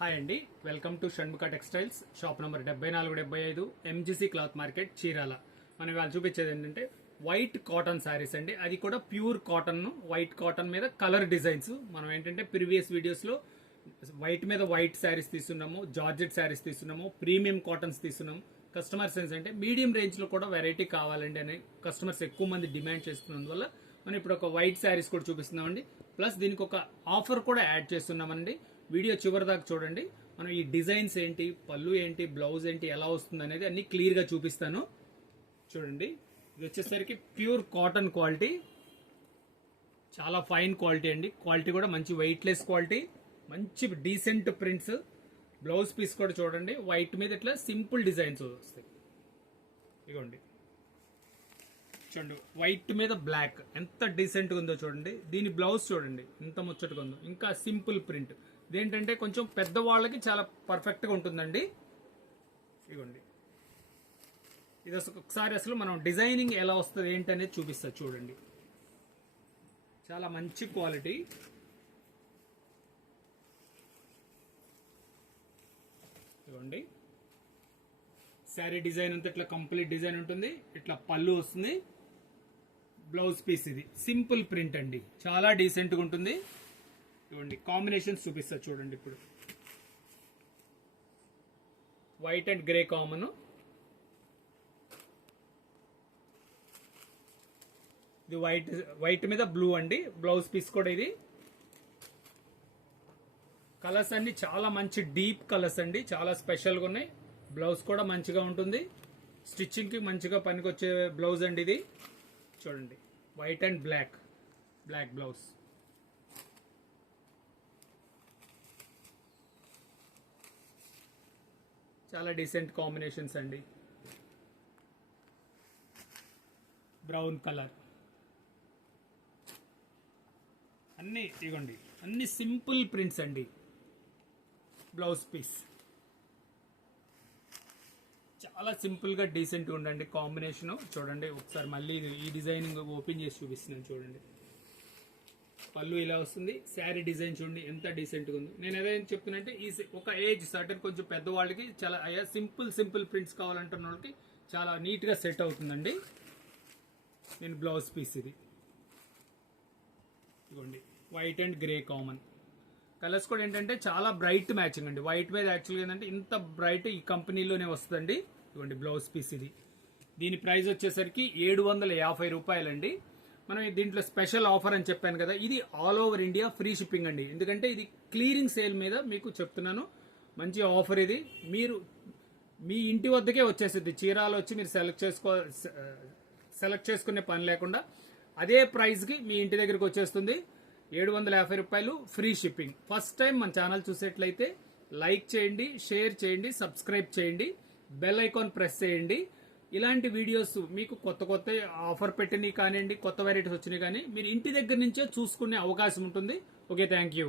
Hi అండి, welcome to Shanmukha textiles shop number 7475 MGC cloth market Chirala. మనం ఇవాళ చూపించేది ఏంటంటే వైట్ కాటన్ శారీస్ అండి. అది కూడా ప్యూర్ కాటన్, వైట్ కాటన్ మీద కలర్ డిజైన్స్. మనం ఏంటంటే ప్రీవియస్ వీడియోస్లో వైట్ మీద వైట్ శారీస్ తీస్తున్నాము, జార్జెట్ శారీస్ తీస్తున్నాము, ప్రీమియం కాటన్స్ తీస్తున్నాము. కస్టమర్స్ ఏంటంటే మీడియం రేంజ్లో కూడా వెరైటీ కావాలండి అని కస్టమర్స్ ఎక్కువ మంది డిమాండ్ చేస్తున్నందువల్ల మనం ఇప్పుడు ఒక వైట్ శారీస్ కూడా చూపిస్తున్నామండి. ప్లస్ దీనికి ఒక ఆఫర్ కూడా యాడ్ చేస్తున్నామండి. వీడియో చివరి దాకా చూడండి. మనం ఈ డిజైన్స్ ఏంటి, పళ్ళు ఏంటి, బ్లౌజ్ ఏంటి, ఎలా వస్తుంది అనేది అన్ని క్లియర్గా చూపిస్తాను. చూడండి, ఇది వచ్చేసరికి ప్యూర్ కాటన్ క్వాలిటీ, చాలా ఫైన్ క్వాలిటీ అండి. క్వాలిటీ కూడా మంచి వెయిట్లెస్ క్వాలిటీ, మంచి డీసెంట్ ప్రింట్స్. బ్లౌజ్ పీస్ కూడా చూడండి, వైట్ మీద ఇట్లా సింపుల్ డిజైన్స్ వస్తాయి. ఇదిగోండి, చూడండి వైట్ మీద బ్లాక్ ఎంత డీసెంట్గా ఉందో చూడండి. దీని బ్లౌజ్ చూడండి ఎంత ముచ్చటగా ఉందో. ఇంకా సింపుల్ ప్రింట్. ఇదేంటంటే కొంచెం పెద్దవాళ్ళకి చాలా పర్ఫెక్ట్గా ఉంటుందండి. ఇదిగోండి, ఇది ఒకసారి అసలు మనం డిజైనింగ్ ఎలా వస్తుంది ఏంటి అనేది చూపిస్తా చూడండి. చాలా మంచి క్వాలిటీ. ఇదిగోండి, శారీ డిజైన్ అంతా ఇట్లా కంప్లీట్ డిజైన్ ఉంటుంది. ఇట్లా పళ్ళు వస్తుంది, బ్లౌజ్ పీస్. ఇది సింపుల్ ప్రింట్ అండి, చాలా డీసెంట్గా ఉంటుంది. ఇవ్వండి, కాంబినేషన్స్ చూపిస్తా చూడండి. ఇప్పుడు వైట్ అండ్ గ్రే కామన్, ఇది వైట్ మీద బ్లూ అండి. బ్లౌజ్ పీస్ కూడా ఇది. కలర్స్ అన్ని చాలా మంచి డీప్ కలర్స్ అండి, చాలా స్పెషల్గా ఉన్నాయి. బ్లౌజ్ కూడా మంచిగా ఉంటుంది, స్టిచ్చింగ్కి మంచిగా పనికొచ్చే బ్లౌజ్ అండి ఇది. చూడండి, వైట్ అండ్ బ్లాక్ బ్లౌజ్. చాలా డీసెంట్ కాంబినేషన్స్ అండి. బ్రౌన్ కలర్ అన్ని ఇవ్వండి, అన్ని సింపుల్ ప్రింట్స్ అండి. బ్లౌజ్ పీస్ చాలా సింపుల్ గా డీసెంట్ గా ఉండండి. కాంబినేషన్ చూడండి ఒకసారి. మళ్ళీ ఈ డిజైనింగ్ ఓపెన్ చేసి చూపిస్తున్నాను చూడండి. పళ్ళు ఇలా వస్తుంది. శారీ డిజైన్ చూడండి ఎంత డీసెంట్ గా ఉంది. నేను ఏదైనా చెప్తున్నంటే ఈ ఒక ఏజ్ సర్టన్ కొంచెం పెద్దవాళ్ళకి చాలా సింపుల్ ప్రింట్స్ కావాలంటున్న వాళ్ళకి చాలా నీట్ గా సెట్ అవుతుందండి. నేను బ్లౌజ్ పీస్ ఇది. ఇదిగోండి, white and grey common. Colours కూడా ఏంటంటే చాలా బ్రైట్ మ్యాచింగ్ అండి. వైట్ మీద యాక్చువల్గా ఏంటంటే ఇంత బ్రైట్ ఈ కంపెనీలోనే వస్తుందండి. ఇదిగోండి, బ్లౌజ్ పీస్ ఇది. దీని ప్రైస్ వచ్చేసరికి 750 రూపాయలండి. మనం దీంట్లో స్పెషల్ ఆఫర్ అని చెప్పాను కదా, ఇది all over India free shipping అండి. ఎందుకంటే ఇది క్లియరింగ్ సేల్ మీద మీకు చెప్తున్నాను. మంచి ఆఫర్ ఇది. మీరు మీ ఇంటి వద్దకే వచ్చేస్తుంది. చీరాలు వచ్చి మీరు సెలెక్ట్ చేసుకునే పని లేకుండా అదే ప్రైస్కి మీ ఇంటి దగ్గరికి వచ్చేస్తుంది. 750 రూపాయలు ఫ్రీ షిప్పింగ్. ఫస్ట్ టైం మన ఛానల్ చూసేట్లయితే లైక్ చేయండి, షేర్ చేయండి, సబ్స్క్రైబ్ చేయండి, బెల్ ఐకాన్ ప్రెస్ చేయండి. ఇలాంటి వీడియోస్ మీకు కొత్త ఆఫర్ పెట్టినవి కానివ్వండి, కొత్త వెరైటీస్ వచ్చినాయి కానీ మీరు ఇంటి దగ్గర నుంచే చూసుకునే అవకాశం ఉంటుంది. Okay, thank you.